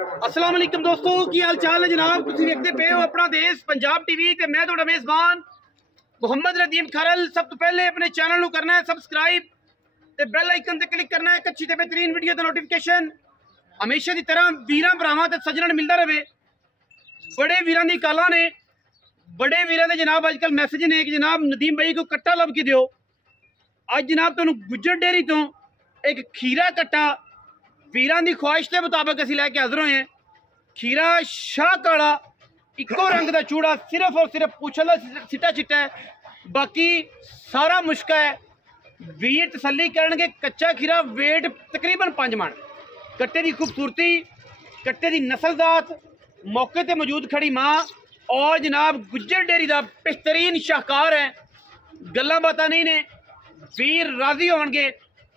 अस्सलाम वालेकुम दोस्तों, की हाल चाल है जनाब। तुसीं देखते पे हो अपना देश पंजाब टीवी ते मैं तुहाडा मेज़बान मुहम्मद रदीम खरल। सब तो पहले अपने चैनल को करना है सबसक्राइब ते बेल आइकन ते क्लिक करना है। अच्छी ते बेहतरीन वीडियो दा नोटिफिकेशन हमेशा की तरह वीरां भरावां ते सज्जणां मिलता रहे। बड़े वीरां दी कालां ने, बड़े वीरां दे जनाब अजकल मैसेज ने कि जनाब नदीम भाई को कट्टा लब के दिओ। अज जनाब तुहानूं गुज्जर डेयरी तो एक खीरा कट्टा वीरां दी ख्वाहिश के मुताबिक असीं लैके हाज़र होए हैं। खीरा शाह काला इको रंग का चूड़ा, सिर्फ और सिर्फ पूछल सिट्टा चिट्टा है, बाकी सारा मुश्का है। वीर तसल्ली करनगे, कच्चा खीरा वेट तकरीबन 5 मन। कट्टे की खूबसूरती, कट्टे की नस्लजात, मौके पर मौजूद खड़ी माँ और जनाब गुज्जर डेयरी का बेहतरीन शाहकार है। गल्लां बातां नहीं ने, वीर राजी होणगे।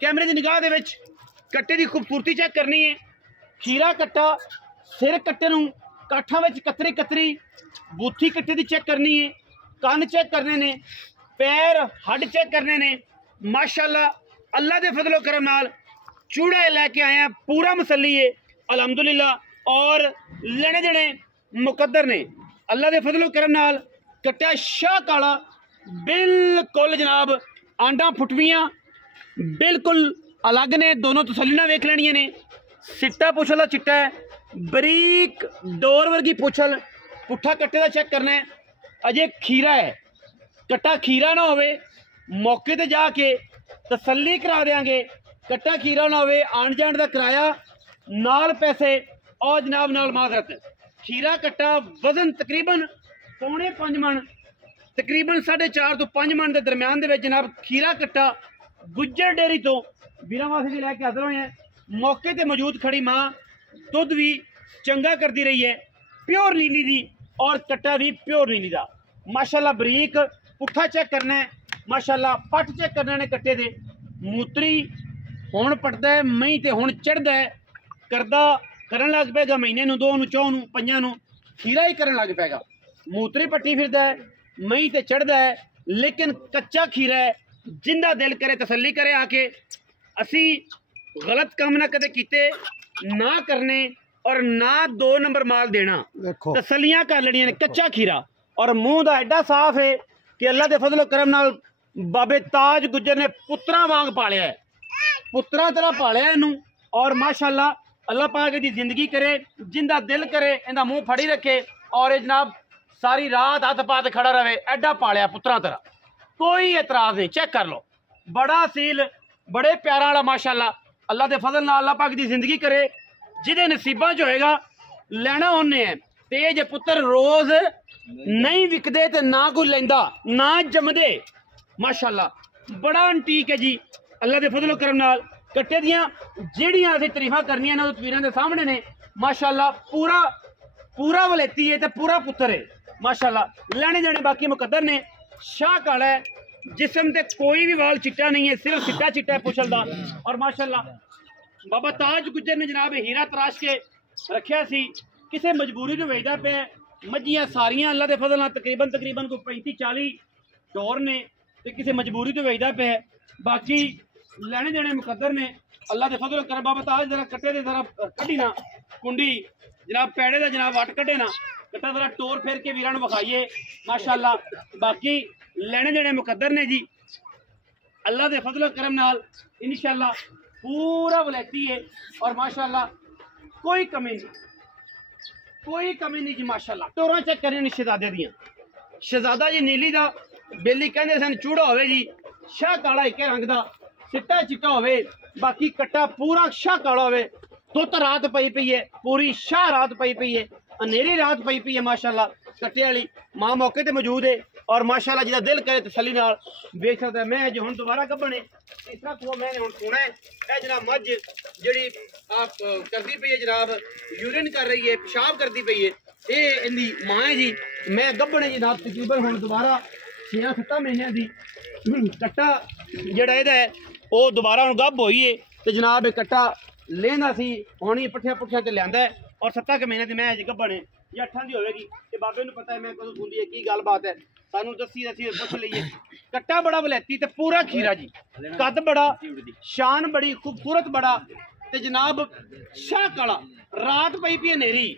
कैमरे की निगाह दे विच कट्टे की खूबसूरती चेक करनी है। खीरा कट्टा, सिर कट्टे नूं काठां विच कतरी कतरी, बूथी कट्टे की चेक करनी है, कन्न चेक करने ने, पैर हड्ड चेक करने ने। माशाअल्लाह अल्लाह के फजलो करम नाल चूड़ा लैके आए हैं, पूरा मसली है अलहमदुलिल्लाह। और लेने देने मुकद्दर ने अल्लाह के फजलो करम नाल। कट्टा शाह काला बिल्कुल जनाब, आंडा फुटवियाँ बिल्कुल अलग ने, दोनों तसल्ली नाल वेख लेनियां ने। सिट्टा पुछल का चिट्टा है, बरीक डोर वर्गी पुछल, पुट्ठा कट्टे का चेक करना है। अजे खीरा है, कट्टा खीरा ना होवे मौके ते जाके तसल्ली करा देंगे। कट्टा खीरा ना होवे आण जाण का किराया नाल पैसे और जनाब नाल माजरत। खीरा कट्टा वजन तकरीबन 4.5 मन, तकरीबन 4.5 तो 5 मन के दरम्यान दे विच जनाब खीरा कट्टा गुज्जर डेयरी तो वीरां वास्ते लैके हाज़र होए हैं। मौके ते मौजूद खड़ी माँ दुध भी चंगा करती रही है, प्योर नीली दी, और कट्टा भी प्योर नीली दा। माशाल्लाह बरीक पुट्ठा चेक करना है, माशाल्लाह पट चेक करने ने कट्टे दे। मूत्री हुण पटदा है, मई ते हुण चढ़दा है, करदा करन लग पेगा महीने नूं, 2 नूं, 4 नूं, 5 नूं खीरा ही करन लग पेगा। मूत्री पट्टी फिरदा है, मई ते चढ़दा है, लेकिन कच्चा खीरा है। जिंदा दिल करे तसल्ली करे आके। असी गलत काम ना कदे कीते ना करने और ना 2 नंबर माल देना, तसल्लियां कर लेनियां ने। कच्चा खीरा और मुंह दा एडा साफ है कि अल्लाह दे फजलो करम नाल बाबे ताज गुज्जर ने पुत्रा वांग पालिया है, पुत्रा तरह पालिया इनू। और माशाअल्लाह अल्लाह पाक दी जिंदगी करे, जिंदा दिल करे इंदा मुंह फड़ी रखे और ये जनाब सारी रात हाथ पात खड़ा रहे। एडा पालिया पुत्रा तरह, कोई एतराज नहीं। चेक कर लो, बड़ा सील, बड़े प्यारा वाला माशाअल्लाह। अल्लाह के फजल नाल अल्लाह पाक दी जिंदगी करे, जिदे नसीबा च होएगा लेना उन्हें है। ते जे पुत्र रोज नहीं विकदे ते ना कोई लेंदा ना जमदे। माशाअल्लाह बड़ा अंटीक है जी अल्लाह के फजलो करम नाल। कट्टे दियां जेड़ियां असीं तरीफां करनियां ने तस्वीरां दे सामने ने। माशाअल्लाह पूरा पूरा वलेती है ते पूरा पुत्र है माशाअल्लाह। लेने देने बाकी मुकद्दर ने। शाह काला है, जिसम ते कोई भी वाल चिट्टा नहीं है, सिर्फ सिट्टा चिट्टा है पुछल दा। और माशाअल्लाह बाबा ताज गुज्जर ने जनाब हीरा तराश के रखिया सी, किसी मजबूरी तो वेचदा पे। मज्जियां सारियां अल्लाह के फजल नाल तकरीबन को 35-40 डोर ने, ते किसी मजबूरी तो वेचदा पे। बाकी लेने देने मुकद्दर ने अल्लाह के फजल कर। बाबा ताज जरा कट्टे दे जरा कड्डी ना कुंडी, जनाब पैड़े का जनाब वट कड्डे ना, कट्टा जरा टोर फेर के वीरां नूं विखाइए माशाअल्लाह। बाकी लेने देने मुकद्दर ने जी अल्लाह के फजलो करम नाल इंशाअल्लाह पूरा वलैती है। और माशाअल्लाह कोई कमी नहीं, कोई कमी नहीं जी माशाअल्लाह। टोरां चेक करने शहजादे दियां, शहजादा जी नीली दा बेली कहंदे सन, चूड़ा होवे जी शाह काला इक्के रंग दा, चिट्टा चिट्टा होवे, बाकी कट्टा पूरा शाह काला होवे। धुत रात पई है, पूरी शाह रात पई है, अनेरी रात पई है माशाअल्लाह। कट्टे वाली मां मौके ते मौजूद है और माशाअल्लाह जिदा दिल करे तसल्ली नाल वेख सकदा है। मैं जो हुण दोबारा गब्बने तीसरा कुआ मैंने हुण सुना है। ए जनाब मझ जिहड़ी आप करदी पई है जनाब, यूरिन कर रही है, पेशाब करदी पई है, ये इंदी मां है जी। मैं गब्बने जनाब तकरीबन हुण दोबारा 6-7 महीने दी कट्टा जिहड़ा इहदा है वो दोबारा हुण गब्ब होई है ते जनाब कट्टा लेंदा सी, हुण ही पट्ठिया पुट्ठिया ते लिआंदा है। और 7 महीने दी मैं अज गब्बने या 8 दी होगी। ते बाबे नूं पता है मैं कदों सुनदी है की गल बात है, सानू दसी पुछ लईए। कट्टा बड़ा वलैती ते पूरा खीरा जी, कद बड़ा, शान बड़ी, खूबसूरत बड़ा, ਤੇ ਜਨਾਬ ਸ਼ਾਹ ਕਾਲਾ ਰਾਤ ਪਈ ਪਈ ਹਨੇਰੀ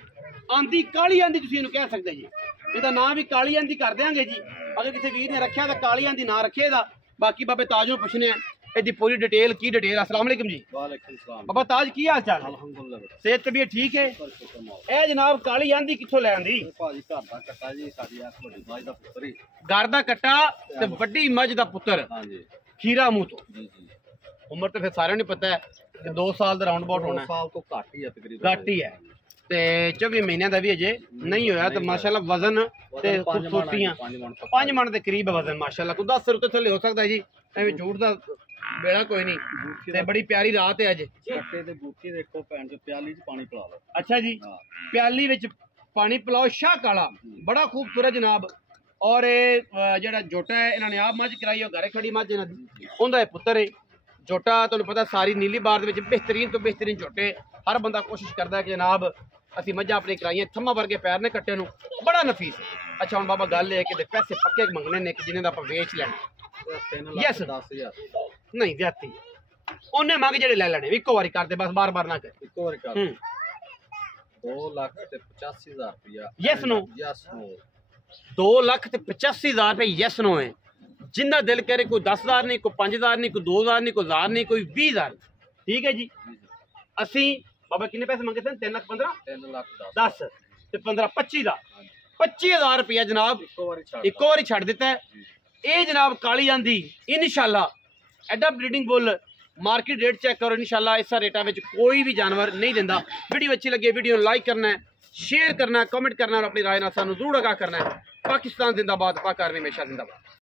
ਆਂਦੀ ਕਾਲੀ ਆਂਦੀ ਤੁਸੀਂ ਇਹਨੂੰ ਕਹਿ ਸਕਦੇ ਜੀ ਇਹਦਾ ਨਾਂ ਵੀ ਕਾਲੀ ਆਂਦੀ ਕਰ ਦਿਆਂਗੇ ਜੀ ਅਗਰ ਕਿਸੇ ਵੀਰ ਨੇ ਰੱਖਿਆ ਤਾਂ ਕਾਲੀ ਆਂਦੀ ਨਾਂ ਰੱਖੇ ਇਹਦਾ ਬਾਕੀ ਬਾਬੇ ਤਾਜ ਨੂੰ ਪੁੱਛਨੇ ਆ ਇਹਦੀ ਪੂਰੀ डिटेल की डिटेल अस्सलाम वालेकुम जी वालेकुम सलाम बाबा ताज की हाल चाल अल्हम्दुलिल्लाह सेहत तबीयत ठीक है ਇਹ ਜਨਾਬ ਕਾਲੀ ਆਂਦੀ ਕਿੱਥੋਂ ਲੈ ਆਂਦੀ ਭਾਜੀ ਘਰ ਦਾ ਕੱਟਾ ਜੀ ਸਾਡੀ ਆ ਵੱਡੀ ਬਾਜ ਦਾ ਪੁੱਤਰ ਹੀ ਘਰ ਦਾ ਕੱਟਾ ਤੇ ਵੱਡੀ ਮੱਝ ਦਾ ਪੁੱਤਰ ਹਾਂਜੀ ਖੀਰਾ ਮੂੰਹ ਤੋਂ ਜੀ ਜੀ ਉਮਰ ਤਾਂ ਫਿਰ ਸਾਰਿਆਂ ਨੂੰ ਪਤਾ ਹੈ ਕਿ 2 ਸਾਲ ਦਾ ਰਾਉਂਡ ਅਬਾਊਟ ਹੋਣਾ 2 ਸਾਲ ਤੋਂ ਘੱਟ ਹੀ ਆ ਤਕਰੀਬਨ ਘੱਟ ਹੀ ਹੈ ਤੇ 24 ਮਹੀਨਿਆਂ ਦਾ ਵੀ ਅਜੇ ਨਹੀਂ ਹੋਇਆ ਤੇ ਮਾਸ਼ਾਅੱਲਾ ਵਜ਼ਨ ਤੇ ਖੂਬਸੂਰਤੀਆਂ 5 ਮਣ ਦੇ ਕਰੀਬ ਵਜ਼ਨ ਮਾਸ਼ਾਅੱਲਾ ਕੋਈ 10 ਰੁਪਏ ਥੱਲੇ ਹੋ ਸਕਦਾ ਜੀ ਐਵੇਂ ਝੂਠ ਦਾ बेड़ा कोई नहीं ते बड़ी प्यारी रात है अज ਕੱਟੇ ਦੇ ਬੂਟੀ ਦੇਖੋ ਭੈਣ ਚ ਪਿਆਲੀ ਚ ਪਾਣੀ ਪਿਲਾ ਲਓ अच्छा जी प्याली विच पानी पिलाओ शाह काला बड़ा खूबसूरत जनाब और जेड़ा जोटा है इन्होंने आप मझ कराई है घरे खड़ी मझ इन्हां दी उंदा पुत्तर है जोटा तुहानूं पता सारी नीली बार दे विच बेहतरीन तो बेहतरीन जोटे हर बंदा कोशिश करता है कि जनाब असीं मझां अपनी कराइयां थम्मा वर्गे पैर ने कट्टे नूं बड़ा नफीस है अच्छा हुण बाबा गल है कि पैसे पक्के मंगने ने कि जिन्हां दा आपां वेच लैणे यस 10,000 नहीं जाती ਉਹਨੇ ਮੰਗ ਜਿਹੜੇ ਲੈ ਲੈਣੇ ਇੱਕੋ ਵਾਰੀ ਕਰਦੇ ਬਸ ਬਾਰ-ਬਾਰ ਨਾ ਕਰ ਇੱਕੋ ਵਾਰੀ ਕਰ 2,85,000 ਰੁਪਇਆ ਯੈਸ ਨੋ ਯਸ ਨੋ 2,85,000 ਰੁਪਏ ਯੈਸ ਨੋ ਹੈ ਜਿੰਨਾ ਦਿਲ ਕਰੇ ਕੋਈ 10,000 ਨਹੀਂ ਕੋਈ 5,000 ਨਹੀਂ ਕੋਈ 2,000 ਨਹੀਂ ਕੋਈ 1,000 ਨਹੀਂ ਕੋਈ 20,000 ਠੀਕ ਹੈ ਜੀ ਅਸੀਂ ਬਾਬਾ ਕਿੰਨੇ ਪੈਸੇ ਮੰਗੇ ਸਨ 3,15 3,10 ਤੇ 15 25 ਦਾ 25,000 ਰੁਪਇਆ ਜਨਾਬ ਇੱਕੋ ਵਾਰੀ ਛੱਡ ਦਿੱਤਾ ਹੈ ਇਹ ਜਨਾਬ ਕਾਲੀ ਆਂਦੀ ਇਨਸ਼ਾਅੱਲਾ ਐਡਾ ਬਰੀਡਿੰਗ ਬੁੱਲ मार्केट रेट चेक करो इंशाल्लाह इस रेटा में कोई भी जानवर नहीं देता वीडियो अच्छी लगे वीडियो लाइक करना है शेयर करना है कमेंट करना है और अपनी राय ना सानू जरूर आगाह करना है पाकिस्तान जिंदाबाद पाक आर्मी हमेशा जिंदाबाद।